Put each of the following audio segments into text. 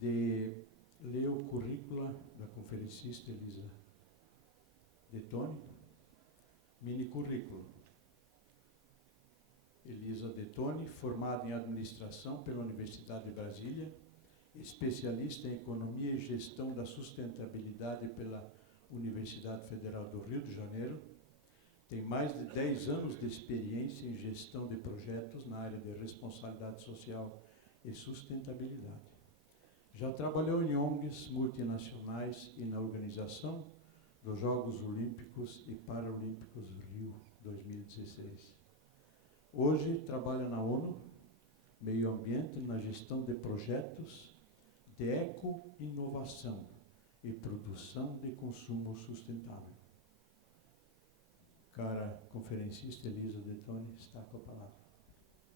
de ler o currículo da conferencista Elisa De Toni, mini currículo. Elisa De Toni, formada em administração pela Universidade de Brasília, especialista em economia e gestão da sustentabilidade pela Universidade Federal do Rio de Janeiro, tem mais de 10 anos de experiência em gestão de projetos na área de responsabilidade social e sustentabilidade. Já trabalhou em ONGs multinacionais e na organização dos Jogos Olímpicos e Paralímpicos Rio 2016. Hoje trabalha na ONU, Meio Ambiente, na gestão de projetos de eco-inovação e produção de consumo sustentável. Cara conferencista Elisa De Toni, está com a palavra.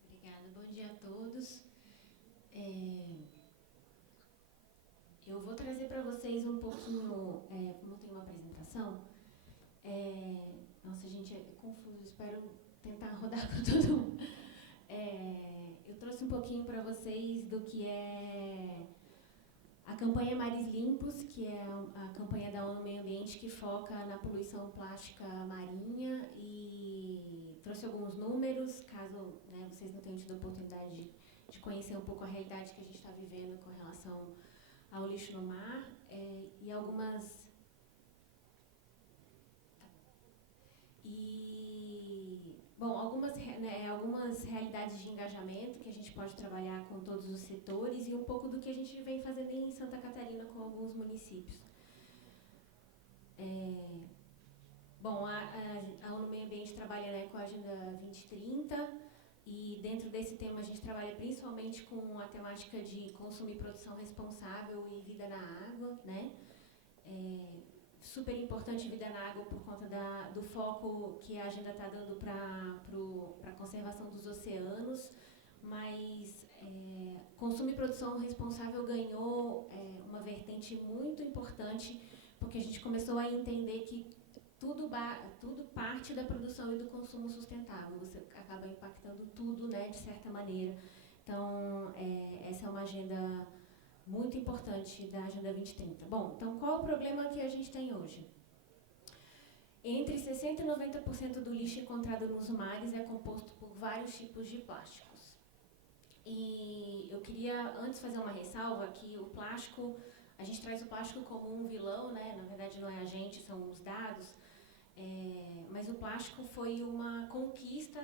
Obrigada, bom dia a todos. Eu vou trazer para vocês um pouquinho, como tem uma apresentação, nossa, gente, é confuso, espero tentar rodar com todo mundo. Eu trouxe um pouquinho para vocês do que é a campanha Mares Limpos, que é a campanha da ONU Meio Ambiente que foca na poluição plástica marinha, e trouxe alguns números, caso vocês não tenham tido a oportunidade de conhecer um pouco a realidade que a gente está vivendo com relação ao lixo no mar, e algumas... algumas realidades de engajamento que a gente pode trabalhar com todos os setores e um pouco do que a gente vem fazendo em Santa Catarina com alguns municípios. A ONU Meio Ambiente trabalha com a Agenda 2030 e dentro desse tema a gente trabalha principalmente com a temática de consumo e produção responsável e vida na água, super importante vida na água por conta do foco que a agenda está dando para a conservação dos oceanos, mas consumo e produção responsável ganhou uma vertente muito importante, porque a gente começou a entender que tudo parte da produção e do consumo sustentável, você acaba impactando tudo, de certa maneira. Então, essa é uma agenda muito importante da Agenda 2030. Bom, então qual o problema que a gente tem hoje? Entre 60% e 90% do lixo encontrado nos mares é composto por vários tipos de plásticos. E eu queria antes fazer uma ressalva que o plástico, a gente traz o plástico como um vilão, na verdade não é a gente, são os dados, mas o plástico foi uma conquista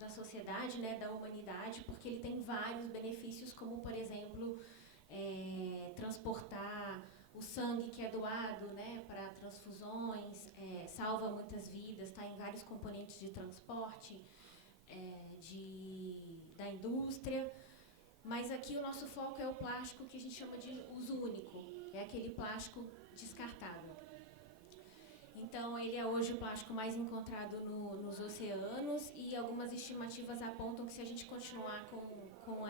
da sociedade, da humanidade, porque ele tem vários benefícios, como, por exemplo, transportar o sangue que é doado para transfusões, salva muitas vidas, está em vários componentes de transporte, da indústria. Mas aqui o nosso foco é o plástico que a gente chama de uso único, é aquele plástico descartável. Então, ele é hoje o plástico mais encontrado nos oceanos e algumas estimativas apontam que se a gente continuar com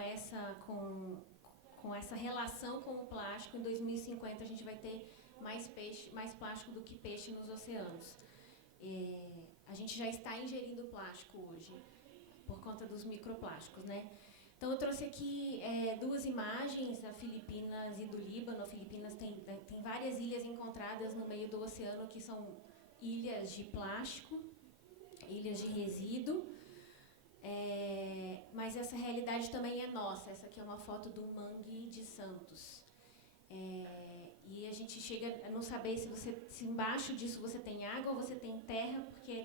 essa relação com o plástico, em 2050 a gente vai ter mais plástico do que peixe nos oceanos. A gente já está ingerindo plástico hoje, por conta dos microplásticos, Então, eu trouxe aqui duas imagens da Filipinas e do Líbano. Filipinas tem várias ilhas encontradas no meio do oceano que são ilhas de plástico, ilhas de resíduo. Mas essa realidade também é nossa. Essa aqui é uma foto do Mangue de Santos. E a gente chega a não saber se embaixo disso você tem água ou você tem terra, porque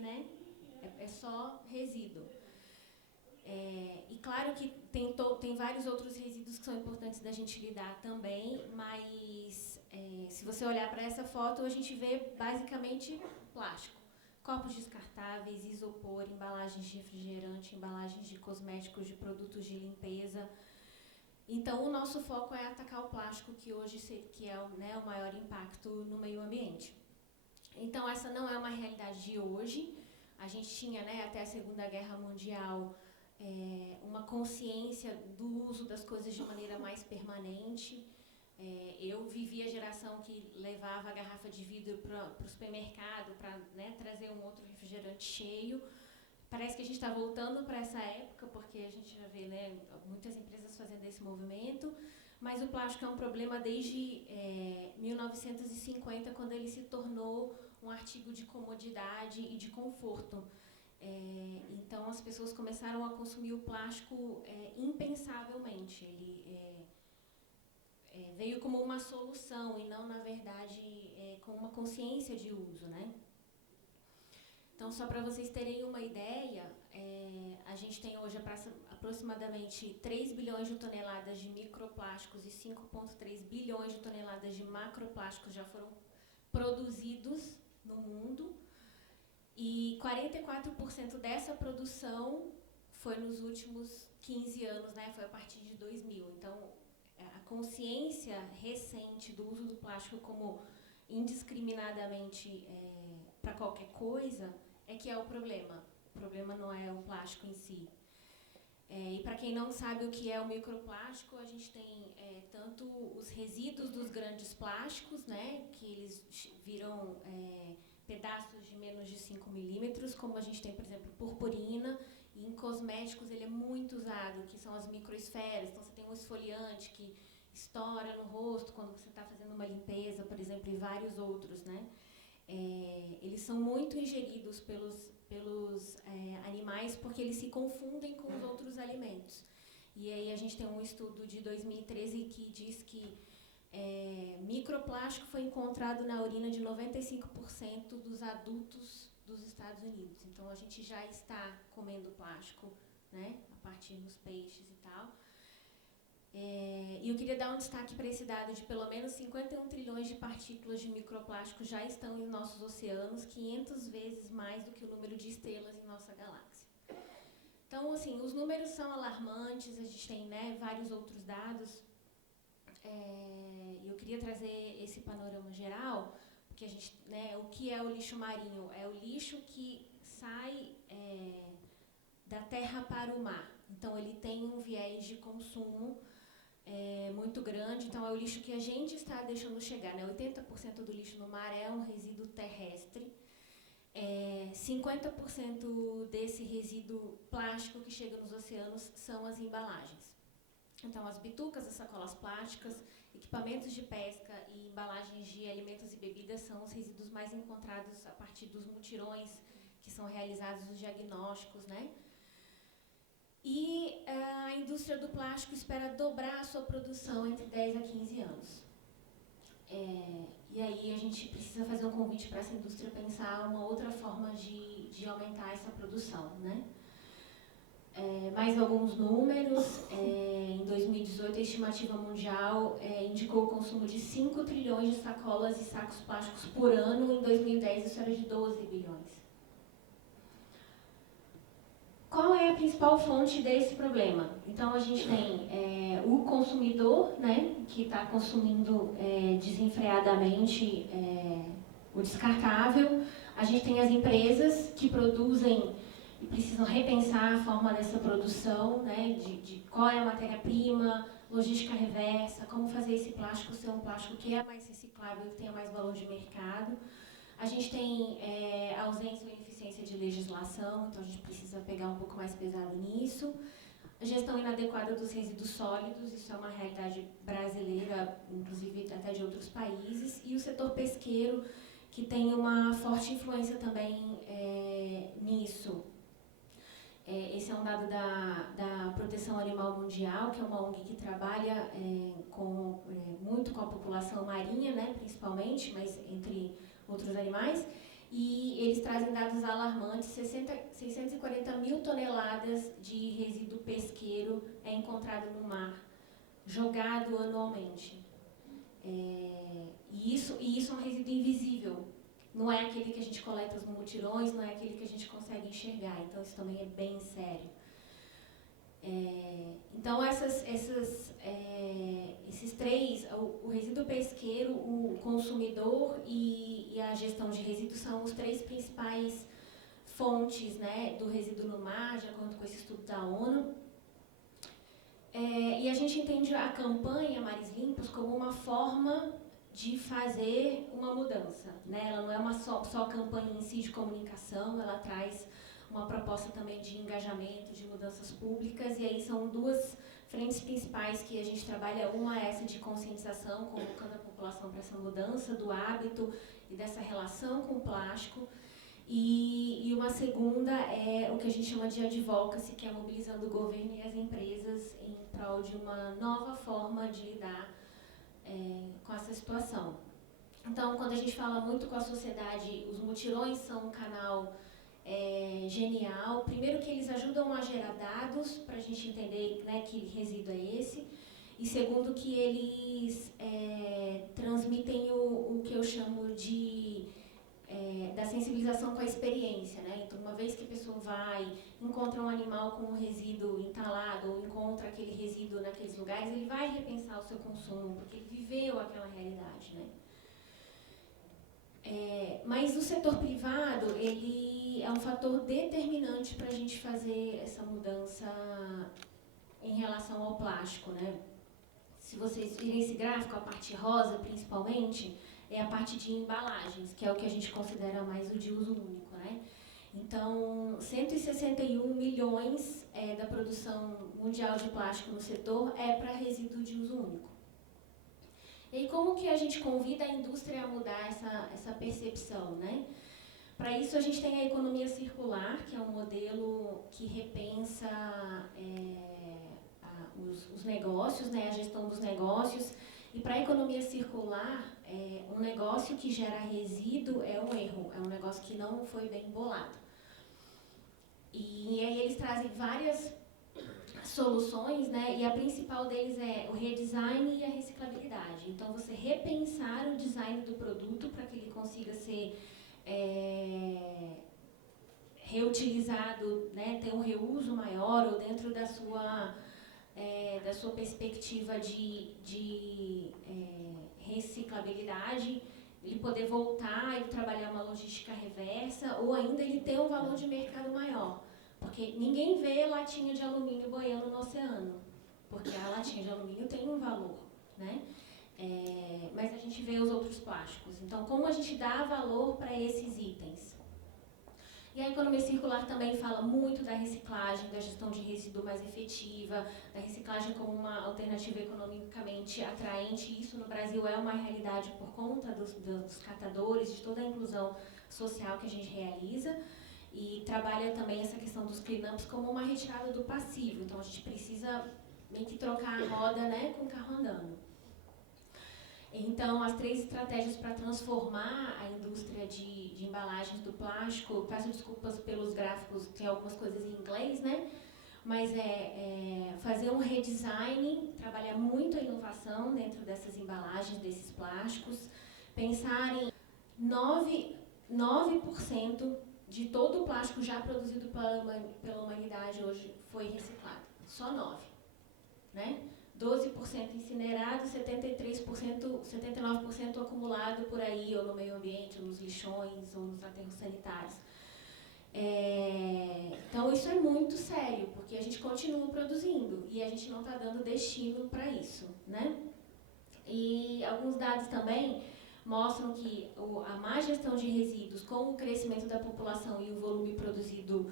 é só resíduo. E claro que tem vários outros resíduos que são importantes da gente lidar também, mas se você olhar para essa foto, a gente vê basicamente plástico. Copos descartáveis, isopor, embalagens de refrigerante, embalagens de cosméticos, de produtos de limpeza. Então, o nosso foco é atacar o plástico, que hoje é o maior impacto no meio ambiente. Então, essa não é uma realidade de hoje. A gente tinha, até a Segunda Guerra Mundial, uma consciência do uso das coisas de maneira mais permanente. Eu vivi a geração que levava a garrafa de vidro para o supermercado para trazer um outro refrigerante cheio. Parece que a gente está voltando para essa época, porque a gente já vê muitas empresas fazendo esse movimento, mas o plástico é um problema desde 1950, quando ele se tornou um artigo de comodidade e de conforto. Então, as pessoas começaram a consumir o plástico impensavelmente. Ele veio como uma solução e não, na verdade, com uma consciência de uso, né? Então, só para vocês terem uma ideia, a gente tem hoje aproximadamente 3 bilhões de toneladas de microplásticos e 5,3 bilhões de toneladas de macroplásticos já foram produzidos no mundo. E 44% dessa produção foi nos últimos 15 anos, né? Foi a partir de 2000. Então, a consciência recente do uso do plástico como indiscriminadamente para qualquer coisa é que é o problema. O problema não é o plástico em si. E para quem não sabe o que é o microplástico, a gente tem tanto os resíduos dos grandes plásticos, né, que eles viram pedaços de menos de 5 milímetros, como a gente tem, por exemplo, purpurina, e em cosméticos ele é muito usado, que são as microesferas. Então, você tem um esfoliante que estoura no rosto quando você está fazendo uma limpeza, por exemplo, e vários outros, né? Eles são muito ingeridos pelos animais porque eles se confundem com os outros alimentos. E aí a gente tem um estudo de 2013 que diz que microplástico foi encontrado na urina de 95% dos adultos dos Estados Unidos. Então, a gente já está comendo plástico, né, a partir dos peixes e tal. E eu queria dar um destaque para esse dado de pelo menos 51 trilhões de partículas de microplástico já estão em nossos oceanos, 500 vezes mais do que o número de estrelas em nossa galáxia. Então, assim, os números são alarmantes, a gente tem, né, vários outros dados. Eu queria trazer esse panorama geral, porque a gente, né, o que é o lixo marinho? É o lixo que sai da terra para o mar. Então, ele tem um viés de consumo muito grande. Então, é o lixo que a gente está deixando chegar, né? 80% do lixo no mar é um resíduo terrestre. 50% desse resíduo plástico que chega nos oceanos são as embalagens. Então, as bitucas, as sacolas plásticas, equipamentos de pesca e embalagens de alimentos e bebidas são os resíduos mais encontrados a partir dos mutirões que são realizados os diagnósticos, né? E a indústria do plástico espera dobrar a sua produção entre 10 a 15 anos. E aí a gente precisa fazer um convite para essa indústria pensar uma outra forma de aumentar essa produção, né? Mais alguns números. Em 2018, a estimativa mundial indicou o consumo de 5 trilhões de sacolas e sacos plásticos por ano. Em 2010, isso era de 12 bilhões. Qual é a principal fonte desse problema? Então, a gente tem o consumidor, né, que está consumindo desenfreadamente o descartável. A gente tem as empresas que produzem e precisam repensar a forma dessa produção, né, de qual é a matéria-prima, logística reversa, como fazer esse plástico ser um plástico que é mais reciclável e que tenha mais valor de mercado. A gente tem a ausência ou ineficiência de legislação, então a gente precisa pegar um pouco mais pesado nisso. A gestão inadequada dos resíduos sólidos, isso é uma realidade brasileira, inclusive até de outros países. E o setor pesqueiro, que tem uma forte influência também nisso. Esse é um dado da Proteção Animal Mundial, que é uma ONG que trabalha muito com a população marinha, né, principalmente, mas entre outros animais, e eles trazem dados alarmantes. 640 mil toneladas de resíduo pesqueiro é encontrado no mar, jogado anualmente. E isso é um resíduo invisível. Não é aquele que a gente coleta nos mutirões, não é aquele que a gente consegue enxergar. Então, isso também é bem sério. Então, esses três, o resíduo pesqueiro, o consumidor e a gestão de resíduos são os três principais fontes, né, do resíduo no mar, de acordo com esse estudo da ONU. E a gente entende a campanha Mares Limpos como uma forma de fazer uma mudança, né? Ela não é uma só campanha em si de comunicação, ela traz uma proposta também de engajamento, de mudanças públicas, e aí são duas frentes principais que a gente trabalha, uma é essa de conscientização, convocando a população para essa mudança do hábito e dessa relação com o plástico. E uma segunda é o que a gente chama de advocacy, que é mobilizando o governo e as empresas em prol de uma nova forma de lidar com essa situação. Então, quando a gente fala muito com a sociedade, os mutirões são um canal genial. Primeiro que eles ajudam a gerar dados para a gente entender, né, que resíduo é esse. E segundo que eles transmitem o que eu chamo de da sensibilização com a experiência, né? Então, uma vez que a pessoa vai, encontra um animal com um resíduo entalado ou encontra aquele resíduo naqueles lugares, ele vai repensar o seu consumo, porque ele viveu aquela realidade, né? Mas o setor privado, ele é um fator determinante para a gente fazer essa mudança em relação ao plástico, né? Se vocês virem esse gráfico, a parte rosa, principalmente, é a parte de embalagens, que é o que a gente considera mais o de uso único, né? Então, 161 milhões da produção mundial de plástico no setor é para resíduo de uso único. E aí, como que a gente convida a indústria a mudar essa percepção, né? Para isso, a gente tem a economia circular, que é um modelo que repensa os negócios, né? A gestão dos negócios. E para a economia circular, um negócio que gera resíduo é um erro, é um negócio que não foi bem bolado. E aí eles trazem várias soluções, né? E a principal deles é o redesign e a reciclabilidade. Então, você repensar o design do produto para que ele consiga ser reutilizado, né? Ter um reuso maior ou dentro da sua perspectiva de reciclabilidade, ele poder voltar e trabalhar uma logística reversa, ou ainda ele ter um valor de mercado maior. Porque ninguém vê latinha de alumínio boiando no oceano, porque a latinha de alumínio tem um valor, né? Mas a gente vê os outros plásticos. Então, como a gente dá valor para esses itens? E a economia circular também fala muito da reciclagem, da gestão de resíduo mais efetiva, da reciclagem como uma alternativa economicamente atraente. Isso no Brasil é uma realidade por conta dos catadores, de toda a inclusão social que a gente realiza. E trabalha também essa questão dos cleanups como uma retirada do passivo. Então, a gente precisa meio que trocar a roda, né, com o carro andando. Então, as 3 estratégias para transformar a indústria de embalagens do plástico, peço desculpas pelos gráficos, tem algumas coisas em inglês, né? Mas fazer um redesign, trabalhar muito a inovação dentro dessas embalagens, desses plásticos, pensar em 9% de todo o plástico já produzido pela humanidade hoje foi reciclado. Só 9%, né? 12% incinerado, 79% acumulado por aí, ou no meio ambiente, ou nos lixões, ou nos aterros sanitários. Então, isso é muito sério, porque a gente continua produzindo e a gente não está dando destino para isso, né? E alguns dados também mostram que a má gestão de resíduos, com o crescimento da população e o volume produzido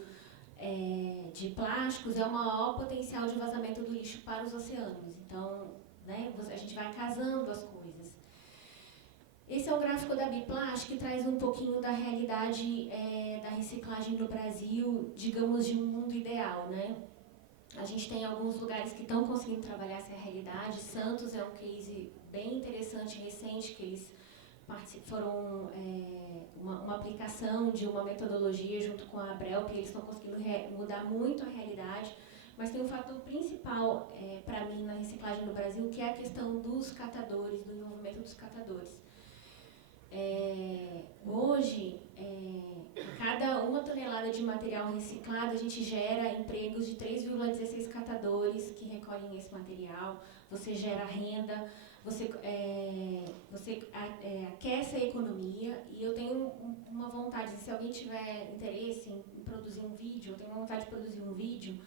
de plásticos, é o maior potencial de vazamento do lixo para os oceanos. Então, né, a gente vai casando as coisas. Esse é o gráfico da Biplast, que traz um pouquinho da realidade da reciclagem no Brasil, digamos, de um mundo ideal, né? A gente tem alguns lugares que estão conseguindo trabalhar essa realidade. Santos é um case bem interessante, recente, que eles foram uma aplicação de uma metodologia junto com a Abrel, que eles estão conseguindo mudar muito a realidade. Mas tem um fator principal para mim na reciclagem no Brasil, que é a questão dos catadores, do envolvimento dos catadores. Hoje, cada 1 tonelada de material reciclado, a gente gera empregos de 3,16 catadores que recolhem esse material, você gera renda, você aquece a economia. E eu tenho uma vontade, se alguém tiver interesse em produzir um vídeo, eu tenho uma vontade de produzir um vídeo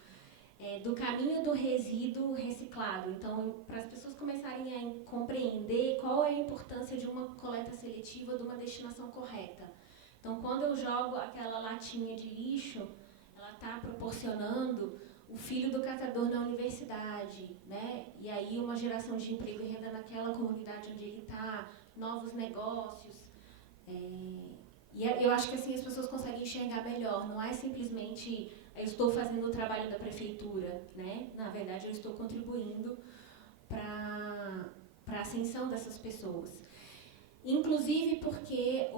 do caminho do resíduo reciclado. Então, para as pessoas começarem a compreender qual é a importância de uma coleta seletiva, de uma destinação correta. Então, quando eu jogo aquela latinha de lixo, ela está proporcionando o filho do catador na universidade, né? E aí uma geração de emprego e renda naquela comunidade onde ele está, novos negócios. E eu acho que assim as pessoas conseguem enxergar melhor. Não é simplesmente eu estou fazendo o trabalho da prefeitura, né? Na verdade, eu estou contribuindo para a ascensão dessas pessoas. Inclusive porque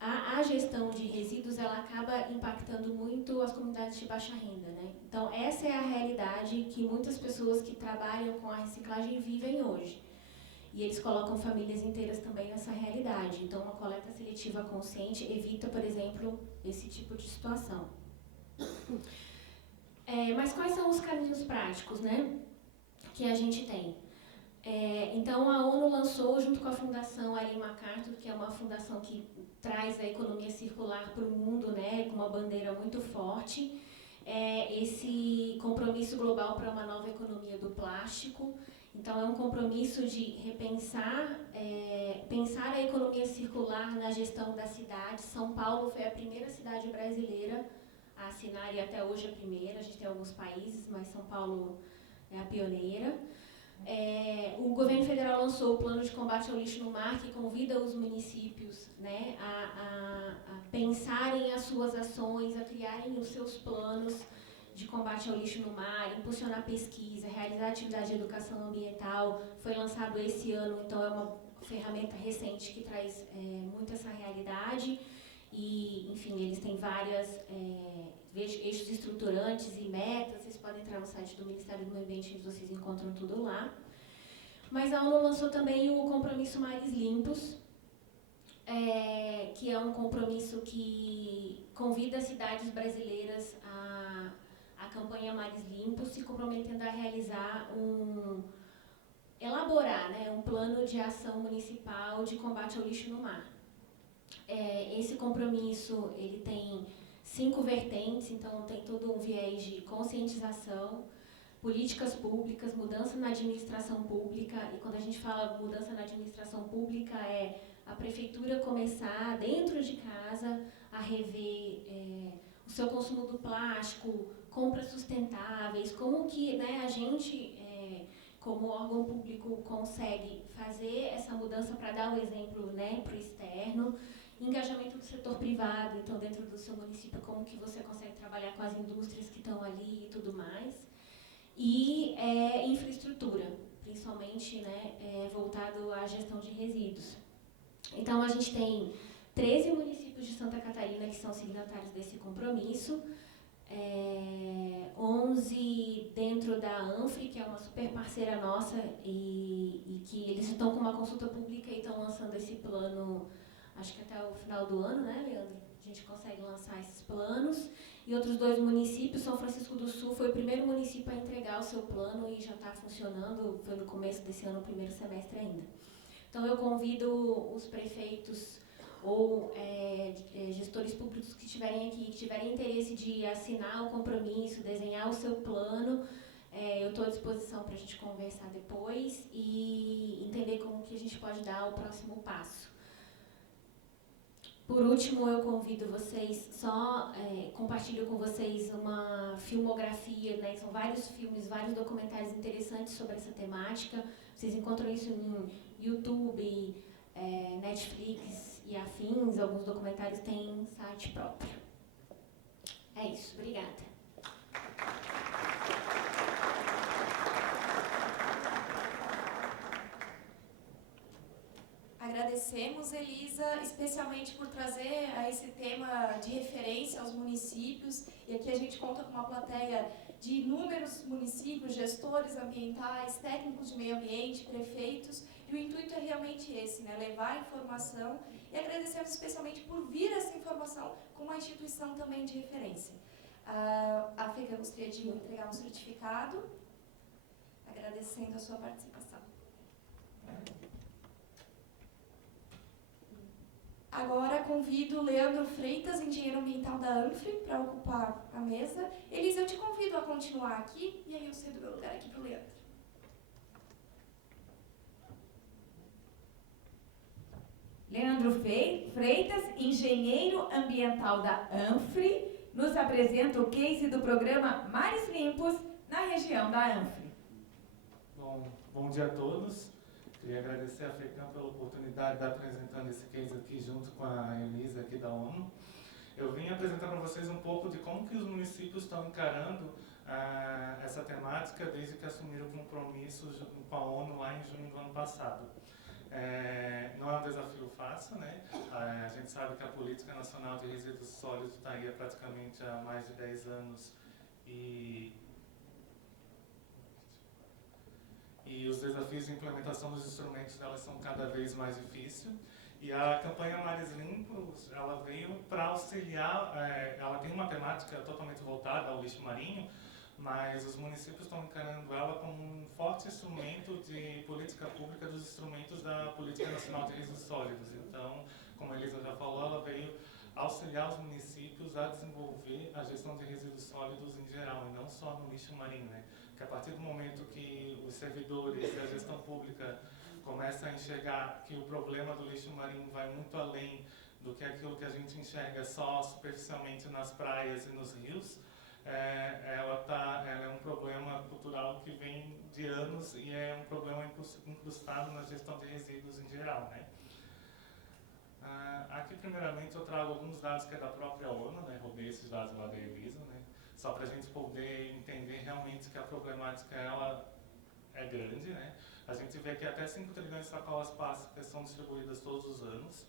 a gestão de resíduos ela acaba impactando muito as comunidades de baixa renda, né? Então, essa é a realidade que muitas pessoas que trabalham com a reciclagem vivem hoje. E eles colocam famílias inteiras também nessa realidade. Então, uma coleta seletiva consciente evita, por exemplo, esse tipo de situação. Mas quais são os caminhos práticos, né, que a gente tem? Então, a ONU lançou, junto com a Fundação Ellen MacArthur, que é uma fundação que traz a economia circular para o mundo, né, com uma bandeira muito forte, esse compromisso global para uma nova economia do plástico. Então, é um compromisso de repensar, pensar a economia circular na gestão da cidade. São Paulo foi a primeira cidade brasileira a assinar, e até hoje a primeira. A gente tem alguns países, mas São Paulo é a pioneira. O governo federal lançou o Plano de Combate ao Lixo no Mar, que convida os municípios, né, a pensarem as suas ações, a criarem os seus planos de combate ao lixo no mar, impulsionar pesquisa, realizar atividade de educação ambiental. Foi lançado esse ano, então é uma ferramenta recente que traz muito essa realidade. E, enfim, eles têm várias eixos estruturantes e metas. Vocês podem entrar no site do Ministério do Meio Ambiente, onde vocês encontram tudo lá. Mas a ONU lançou também o Compromisso Mares Limpos, que é um compromisso que convida as cidades brasileiras a campanha Mares Limpos, se comprometendo a realizar elaborar, né, um plano de ação municipal de combate ao lixo no mar. Esse compromisso ele tem 5 vertentes, então tem todo um viés de conscientização, políticas públicas, mudança na administração pública. E quando a gente fala mudança na administração pública, é a prefeitura começar dentro de casa a rever o seu consumo do plástico, compras sustentáveis, como que, né, a gente, como órgão público, consegue fazer essa mudança para dar o exemplo, né, para o externo. Engajamento do setor privado, então dentro do seu município, como que você consegue trabalhar com as indústrias que estão ali e tudo mais. E infraestrutura, principalmente, né, voltado à gestão de resíduos. Então, a gente tem 13 municípios de Santa Catarina que são signatários desse compromisso, 11 dentro da ANFRE, que é uma super parceira nossa, e que eles estão com uma consulta pública e estão lançando esse plano, acho que até o final do ano, né, Leandro? A gente consegue lançar esses planos. E outros 2 municípios, São Francisco do Sul foi o primeiro município a entregar o seu plano e já está funcionando, foi no começo desse ano, no primeiro semestre ainda. Então, eu convido os prefeitos ou gestores públicos que estiverem aqui, que tiverem interesse de assinar o compromisso, desenhar o seu plano, eu estou à disposição para a gente conversar depois e entender como que a gente pode dar o próximo passo. Por último, eu convido vocês, compartilho com vocês uma filmografia, né? São vários filmes, vários documentários interessantes sobre essa temática. Vocês encontram isso no YouTube, Netflix e afins. Alguns documentários têm site próprio. É isso, obrigada. Agradecemos, Elisa, especialmente por trazer esse tema de referência aos municípios. E aqui a gente conta com uma plateia de inúmeros municípios, gestores ambientais, técnicos de meio ambiente, prefeitos. E o intuito é realmente esse, né? Levar a informação. E agradecemos especialmente por vir essa informação com uma instituição também de referência. A FEGA gostaria de entregar um certificado, agradecendo a sua participação. Agora convido o Leandro Freitas, engenheiro ambiental da ANFRE, para ocupar a mesa. Elisa, eu te convido a continuar aqui, e aí eu cedo meu lugar aqui para o Leandro. Leandro Freitas, engenheiro ambiental da ANFRE, nos apresenta o case do programa Mares Limpos na região da Anfre. Bom dia a todos. Queria agradecer a FECAM pela oportunidade de estar apresentando esse case aqui junto com a Elisa aqui da ONU. Eu vim apresentar para vocês um pouco de como que os municípios estão encarando essa temática desde que assumiram o compromisso com a ONU lá em junho do ano passado. Não é um desafio fácil, né? A gente sabe que a Política Nacional de Resíduos Sólidos está aí praticamente há mais de 10 anos e os desafios de implementação dos instrumentos delas são cada vez mais difíceis. E a campanha Mares Limpos, ela veio para auxiliar, ela tem uma temática totalmente voltada ao lixo marinho, mas os municípios estão encarando ela como um forte instrumento de política pública dos instrumentos da Política Nacional de Resíduos Sólidos. Então, como a Elisa já falou, ela veio auxiliar os municípios a desenvolver a gestão de resíduos sólidos em geral, e não só no lixo marinho, né? Que a partir do momento que os servidores e a gestão pública começam a enxergar que o problema do lixo marinho vai muito além do que aquilo que a gente enxerga só superficialmente nas praias e nos rios, ela é um problema cultural que vem de anos e é um problema incrustado na gestão de resíduos em geral, né? Aqui, primeiramente, eu trago alguns dados que é da própria ONU, né? Roubei esses dados lá da Elisa, né? Só para a gente poder entender realmente que a problemática ela é grande, né? A gente vê que até 5 trilhões de sacolas plásticas são distribuídas todos os anos.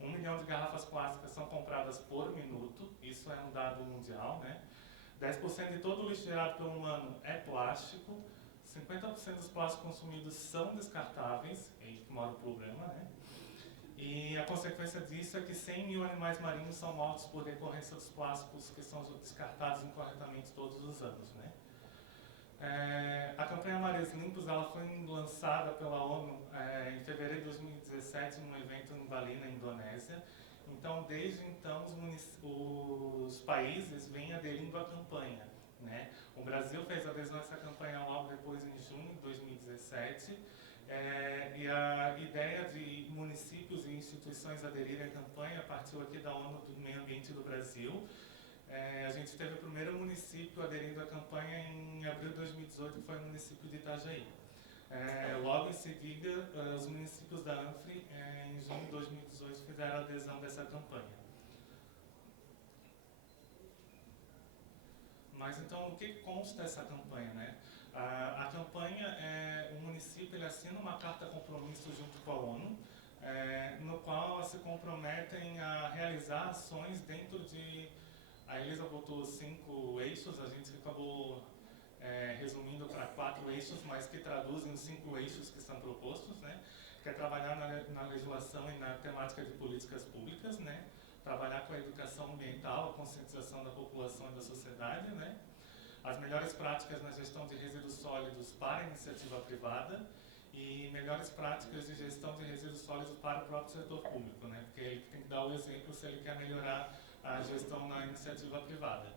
1 milhão de garrafas plásticas são compradas por minuto, isso é um dado mundial, né? 10% de todo o lixo gerado pelo humano é plástico, 50% dos plásticos consumidos são descartáveis, é aí que mora o problema, né? E a consequência disso é que 100 mil animais marinhos são mortos por decorrência dos plásticos que são descartados incorretamente todos os anos, né? A campanha Mares Limpos ela foi lançada pela ONU em fevereiro de 2017 num evento em Bali, na Indonésia. Então, desde então, os países vêm aderindo à campanha, né? O Brasil fez adesão a essa campanha logo depois, em junho de 2017. E a ideia de municípios e instituições aderirem à campanha partiu aqui da ONU do Meio Ambiente do Brasil. A gente teve o primeiro município aderindo à campanha em abril de 2018, que foi o município de Itajaí. Logo em seguida, os municípios da Anfre, em junho de 2018, fizeram a adesão dessa campanha. Mas então, o que consta essa campanha, né? A campanha, o município ele assina uma carta compromisso junto com a ONU, no qual elas se comprometem a realizar ações dentro de... A Elisa botou 5 eixos, a gente acabou resumindo para 4 eixos, mas que traduzem os 5 eixos que são propostos, né? Que é trabalhar na legislação e na temática de políticas públicas, né? Trabalhar com a educação ambiental, a conscientização da população e da sociedade, né? As melhores práticas na gestão de resíduos sólidos para a iniciativa privada e melhores práticas de gestão de resíduos sólidos para o próprio setor público, né? Porque ele tem que dar o exemplo se ele quer melhorar a gestão na iniciativa privada.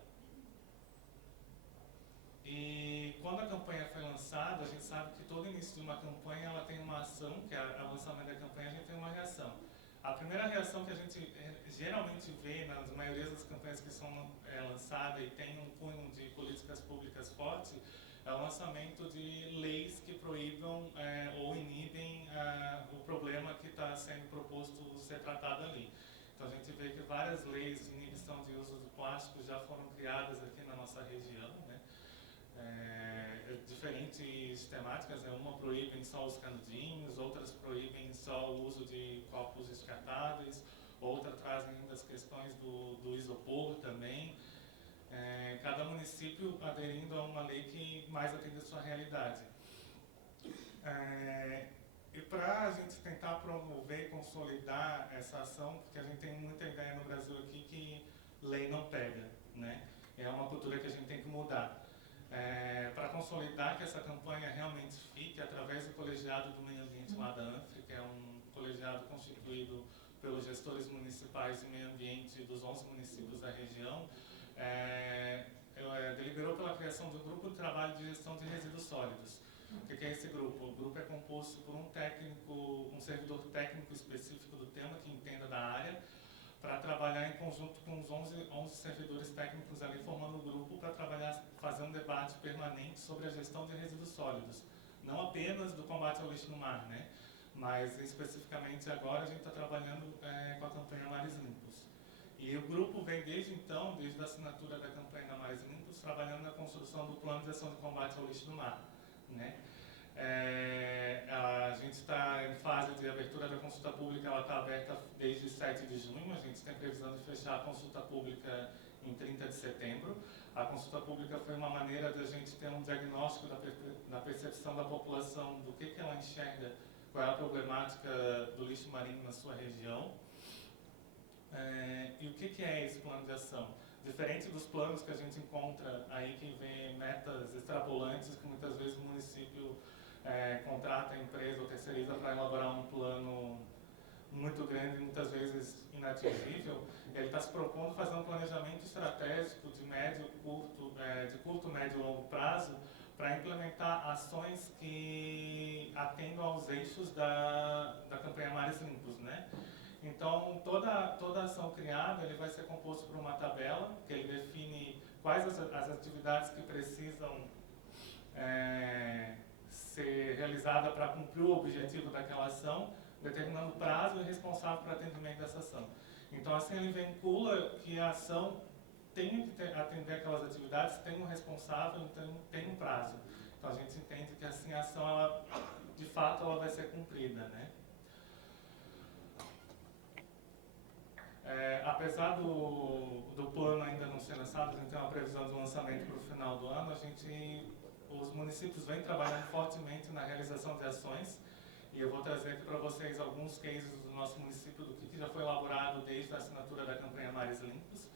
E quando a campanha foi lançada, a gente sabe que todo início de uma campanha ela tem uma ação, que é o lançamento da campanha, a gente tem uma reação. A primeira reação que a gente geralmente vê nas maiorias das campanhas que são lançadas e tem um cunho de políticas públicas forte, é o lançamento de leis que proíbam ou inibem o problema que está sendo proposto ser tratado ali. Então a gente vê que várias leis de inibição de uso do plástico já foram criadas aqui na nossa região, né? Diferentes temáticas, né? Uma proíbem só os canudinhos, outras proíbem só o uso de copos descartáveis, outra traz ainda as questões do isopor também. Cada município aderindo a uma lei que mais atende a sua realidade. E para a gente tentar promover e consolidar essa ação, porque a gente tem muita ideia no Brasil aqui que lei não pega, né? É uma cultura que a gente tem que mudar. Para consolidar que essa campanha realmente fique, através do colegiado do meio ambiente lá da Anfre, que é um colegiado constituído pelos gestores municipais de meio ambiente dos 11 municípios da região, deliberou pela criação do grupo de trabalho de gestão de resíduos sólidos. O que é esse grupo? O grupo é composto por um servidor técnico específico do tema, que entenda da área, para trabalhar em conjunto com os 11 servidores técnicos ali, formando um grupo para trabalhar, fazer um debate permanente sobre a gestão de resíduos sólidos. Não apenas do combate ao lixo no mar, né? Mas especificamente agora a gente está trabalhando com a campanha Mares Limpos. E o grupo vem desde então, desde a assinatura da campanha Mares Limpos, trabalhando na construção do plano de ação de combate ao lixo no mar, né? A gente está em fase de abertura da consulta pública, ela está aberta desde 7 de junho, a gente tem previsão de fechar a consulta pública em 30 de setembro. A consulta pública foi uma maneira de a gente ter um diagnóstico da percepção da população, do que ela enxerga, qual é a problemática do lixo marinho na sua região. E o que é esse plano de ação? Diferente dos planos que a gente encontra aí, que vê metas extrapolantes, que muitas vezes o município contrata a empresa ou terceiriza para elaborar um plano muito grande, muitas vezes inatingível, ele está se propondo fazer um planejamento estratégico de curto, médio e longo prazo para implementar ações que atendam aos eixos da campanha Mares Limpos, né? Então, toda ação criada ele vai ser composto por uma tabela, que ele define quais as atividades que precisam ser realizadas para cumprir o objetivo daquela ação, determinando o prazo e responsável para atendimento dessa ação. Então, assim, ele vincula que a ação tem que atender aquelas atividades, tem um responsável, então tem um prazo. Então, a gente entende que assim a ação, ela, de fato, ela vai ser cumprida, né? Apesar do plano ainda não ser lançado, a gente tem uma previsão de lançamento para o final do ano, os municípios vêm trabalhando fortemente na realização de ações, e eu vou trazer aqui para vocês alguns cases do nosso município, do que já foi elaborado desde a assinatura da campanha Mares Limpos.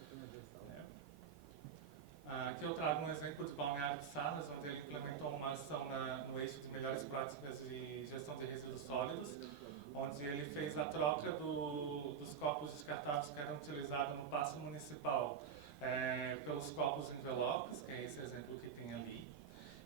Aqui eu trago um exemplo de Balneário de Salas, onde ele implementou uma ação no eixo de melhores práticas de gestão de resíduos sólidos, onde ele fez a troca dos copos descartáveis que eram utilizados no paço municipal pelos copos envelopes, que é esse exemplo que tem ali,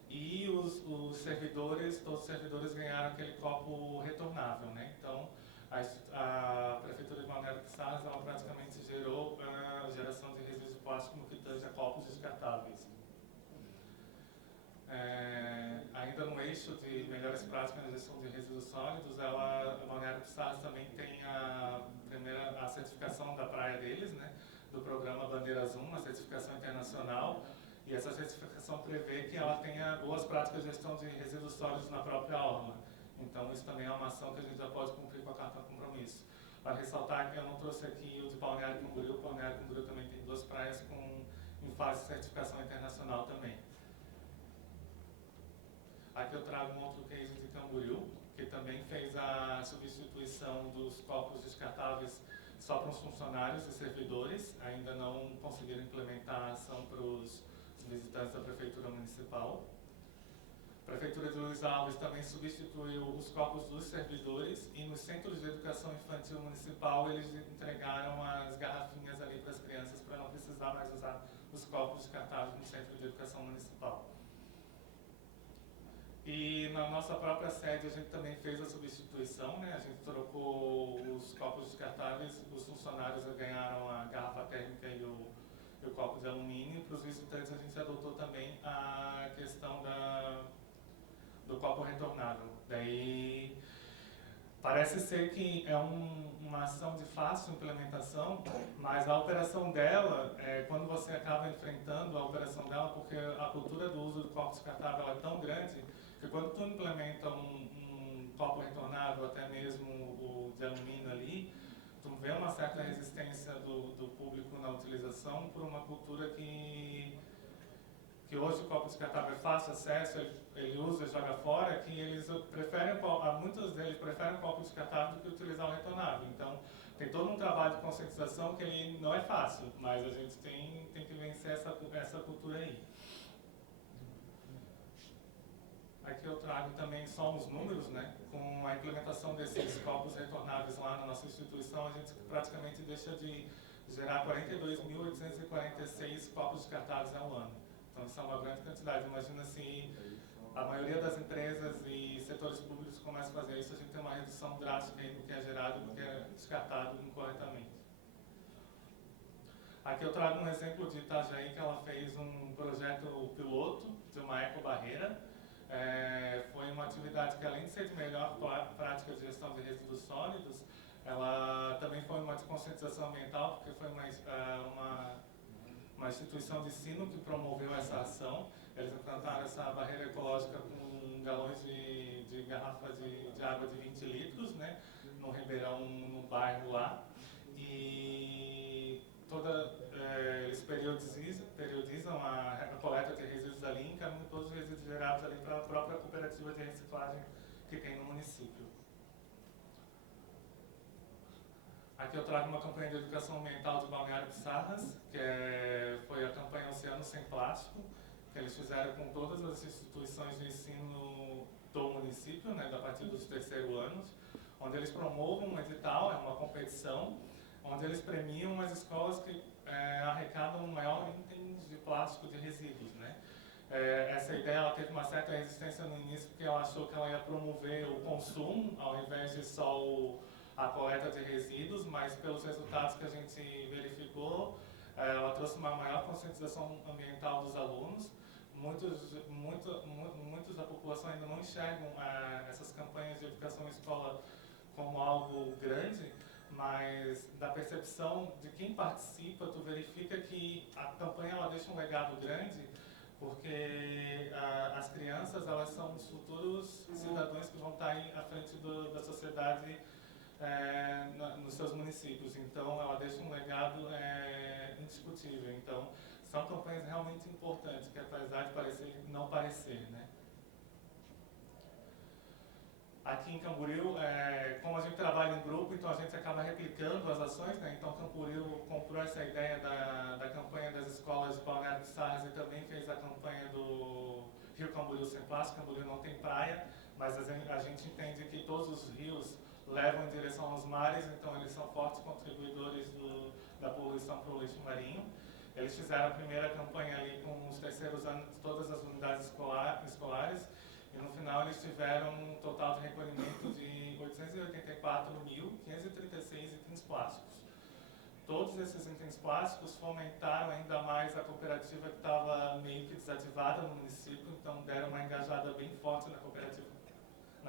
e todos os servidores ganharam aquele copo retornável, né? Então, a Prefeitura de Balneário de Salas, ela praticamente gerou a geração de resíduos de plástico no que tange a copos descartáveis. Ainda no eixo de melhores práticas na gestão de resíduos sólidos, a Balneário de Salas também tem a certificação da praia deles, né, do programa Bandeira Azul, uma certificação internacional, e essa certificação prevê que ela tenha boas práticas de gestão de resíduos sólidos na própria orla. Então, isso também é uma ação que a gente já pode cumprir com a carta de compromisso. Para ressaltar que eu não trouxe aqui o de Balneário Camboriú, o Balneário Camboriú também tem 2 praias em fase de certificação internacional também. Aqui eu trago um outro case de Camboriú, que também fez a substituição dos copos descartáveis só para os funcionários e servidores, ainda não conseguiram implementar a ação para os visitantes da Prefeitura Municipal. A Prefeitura de Luiz Alves também substituiu os copos dos servidores e nos centros de educação infantil municipal eles entregaram as garrafinhas ali para as crianças para não precisar mais usar os copos descartáveis no centro de educação municipal. E na nossa própria sede a gente também fez a substituição, né? A gente trocou os copos descartáveis, os funcionários ganharam a garrafa térmica e o copo de alumínio. Para os visitantes a gente adotou também a questão do copo retornável. Daí parece ser que é uma ação de fácil implementação, mas a operação dela, quando você acaba enfrentando a operação dela, porque a cultura do uso do copo descartável é tão grande, que quando tu implementa um copo retornável, até mesmo o de alumínio ali, tu vê uma certa resistência do público na utilização por uma cultura que hoje o copo descartável é fácil acesso, ele usa e joga fora, que eles preferem, muitos deles preferem o copo descartável do que utilizar o retornável. Então, tem todo um trabalho de conscientização que ele não é fácil, mas a gente tem que vencer essa cultura aí. Aqui eu trago também só uns números, né? Com a implementação desses copos retornáveis lá na nossa instituição, a gente praticamente deixa de gerar 42.846 copos descartáveis ao ano. Então isso é uma grande quantidade. Imagina se a maioria das empresas e setores públicos começam a fazer isso, a gente tem uma redução drástica aí do que é gerado, do que é descartado incorretamente. Aqui eu trago um exemplo de Itajaí, que ela fez um projeto piloto de uma ecobarreira. Foi uma atividade que, além de ser de melhor prática de gestão de resíduos sólidos, ela também foi uma de conscientização ambiental, porque foi uma instituição de ensino que promoveu essa ação. Eles implantaram essa barreira ecológica com galões de garrafa de água de 20 litros, né, no Ribeirão, no bairro lá. E eles periodizam a coleta de resíduos ali e encaminham todos os resíduos gerados ali para a própria cooperativa de reciclagem que tem no município. Aqui eu trago uma campanha de educação ambiental de Balneário Pissarras, que foi a campanha Oceano Sem Plástico, que eles fizeram com todas as instituições de ensino do município, né, a partir dos 3º anos, onde eles promovem um edital, uma competição, onde eles premiam as escolas que arrecadam um maior item de plástico de resíduos, né. Essa ideia ela teve uma certa resistência no início, porque ela achou que ela ia promover o consumo, ao invés de só a coleta de resíduos, mas pelos resultados que a gente verificou, ela trouxe uma maior conscientização ambiental dos alunos. Muitos da população ainda não enxergam essas campanhas de educação em escola como algo grande, mas da percepção de quem participa, tu verifica que a campanha ela deixa um legado grande, porque as crianças elas são os futuros cidadãos que vão estar aí à frente da sociedade nos seus municípios. Então, ela deixa um legado indiscutível. Então, são campanhas realmente importantes, que apesar de parecer, não parecer, né? Aqui em Camboriú, como a gente trabalha em grupo, então a gente acaba replicando as ações, né? Então, Camboriú comprou essa ideia da campanha das escolas de Balneário Pissarras e também fez a campanha do Rio Camboriú Sem Plástico. Camboriú não tem praia, mas a gente entende que todos os rios levam em direção aos mares, então eles são fortes contribuidores da poluição para o lixo marinho. Eles fizeram a primeira campanha ali com os 3º anos de todas as unidades escolares, e no final eles tiveram um total de recolhimento de 884.536 itens plásticos. Todos esses itens plásticos fomentaram ainda mais a cooperativa que estava meio que desativada no município, então deram uma engajada bem forte na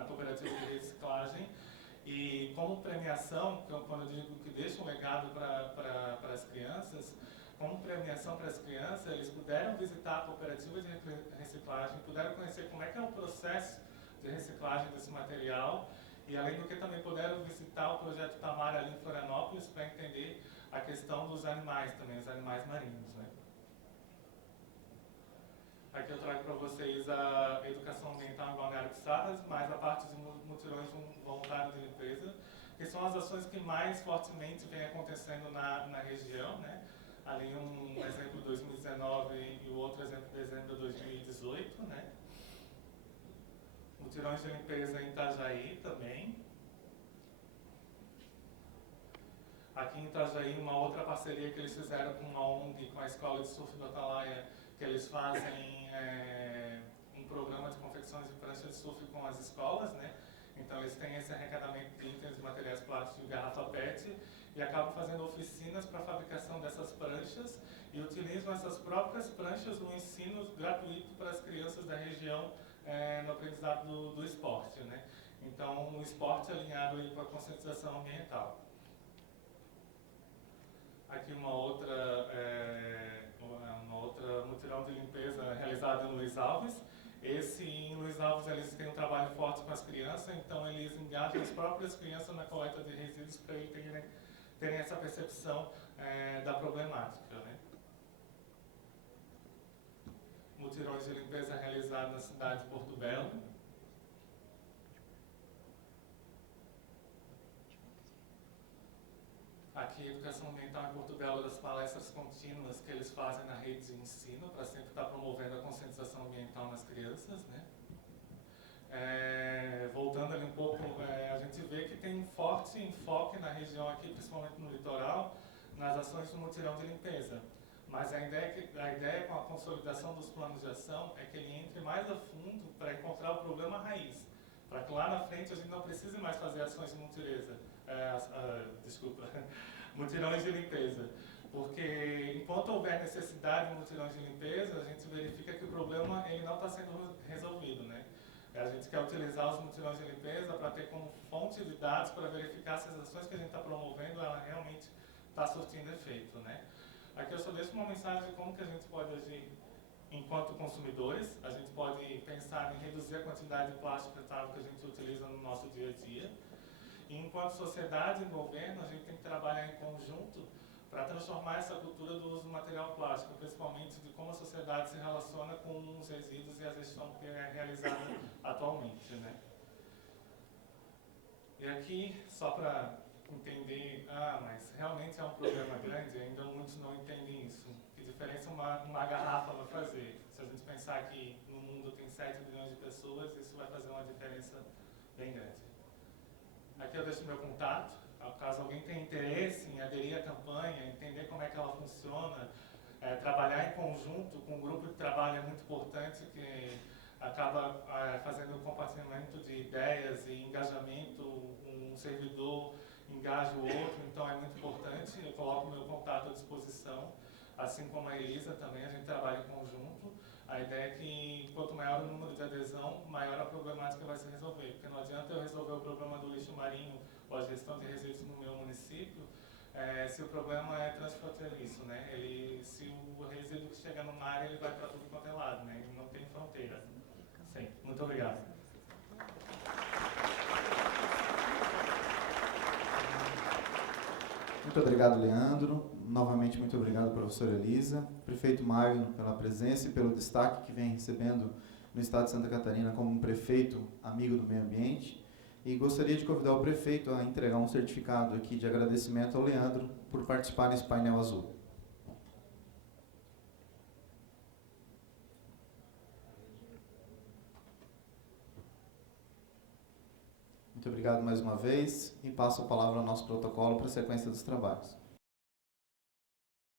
cooperativa de reciclagem. E como premiação, quando eu digo que deixa um legado para as crianças, como premiação para as crianças, eles puderam visitar a cooperativa de reciclagem, puderam conhecer como é que é o processo de reciclagem desse material, e além do que também puderam visitar o projeto Tamar ali em Florianópolis para entender a questão dos animais também, os animais marinhos, né? Aqui eu trago para vocês a educação ambiental em Balneário Pissarras, mais a parte de mutirões voluntários de limpeza, que são as ações que mais fortemente vem acontecendo na região, né? Ali um exemplo de 2019 e o outro exemplo de dezembro de 2018, né? Mutirões de limpeza em Itajaí também. Aqui em Itajaí, uma outra parceria que eles fizeram com uma ONG, com a Escola de Surf do Atalaia, que eles fazem um programa de confecções de pranchas de surf com as escolas, né? Então eles têm esse arrecadamento de itens de materiais plásticos de garrafa PET e acabam fazendo oficinas para a fabricação dessas pranchas e utilizam essas próprias pranchas no ensino gratuito para as crianças da região no aprendizado do esporte, né? Então, o esporte alinhado aí com a conscientização ambiental. Aqui uma outra mutirão de limpeza realizada em Luiz Alves. Em Luiz Alves eles têm um trabalho forte com as crianças, então eles engajam as próprias crianças na coleta de resíduos para eles terem essa percepção da problemática, né? Mutirões de limpeza realizados na cidade de Porto Belo. Aqui, educação ambiental em Porto Belo, das palestras contínuas que eles fazem na rede de ensino, para sempre estar promovendo a conscientização ambiental nas crianças, né? Voltando ali um pouco, a gente vê que tem um forte enfoque na região aqui, principalmente no litoral, nas ações do mutirão de limpeza. Mas a ideia com a consolidação dos planos de ação é que ele entre mais a fundo para encontrar o problema raiz, para que lá na frente a gente não precise mais fazer ações de mutirões de limpeza, Porque enquanto houver necessidade de mutirões de limpeza, a gente verifica que o problema ele não está sendo resolvido, né? A gente quer utilizar os mutirões de limpeza para ter como fonte de dados para verificar se as ações que a gente está promovendo, ela realmente está surtindo efeito, né? Aqui eu só deixo uma mensagem de como que a gente pode agir enquanto consumidores. A gente pode pensar em reduzir a quantidade de plástico retável que a gente utiliza no nosso dia a dia. E enquanto sociedade e governo, a gente tem que trabalhar em conjunto para transformar essa cultura do uso do material plástico, principalmente de como a sociedade se relaciona com os resíduos e a gestão que é realizada atualmente, né? E aqui, só para entender, mas realmente é um problema grande, ainda muitos não entendem isso. Que diferença uma garrafa vai fazer? Se a gente pensar que no mundo tem 7 bilhões de pessoas, isso vai fazer uma diferença bem grande. Aqui eu deixo meu contato, caso alguém tenha interesse em aderir à campanha, entender como é que ela funciona, trabalhar em conjunto com um grupo de trabalho é muito importante, que acaba fazendo o compartilhamento de ideias e engajamento, um servidor engaja o outro, então é muito importante. Eu coloco meu contato à disposição, assim como a Elisa também, a gente trabalha em conjunto. A ideia é que quanto maior o número de adesão, maior a problemática vai se resolver, porque não adianta eu resolver o problema do lixo marinho ou a gestão de resíduos no meu município, se o problema é transfronteiriço, né? Se o resíduo que chega no mar, ele vai para tudo quanto é lado, né? Ele não tem fronteira. Sim, muito obrigado. Muito obrigado, Leandro. Novamente, muito obrigado, professora Elisa. Prefeito Magno, pela presença e pelo destaque que vem recebendo no estado de Santa Catarina como um prefeito amigo do meio ambiente. E gostaria de convidar o prefeito a entregar um certificado aqui de agradecimento ao Leandro por participar desse painel azul. Muito obrigado mais uma vez e passo a palavra ao nosso protocolo para a sequência dos trabalhos.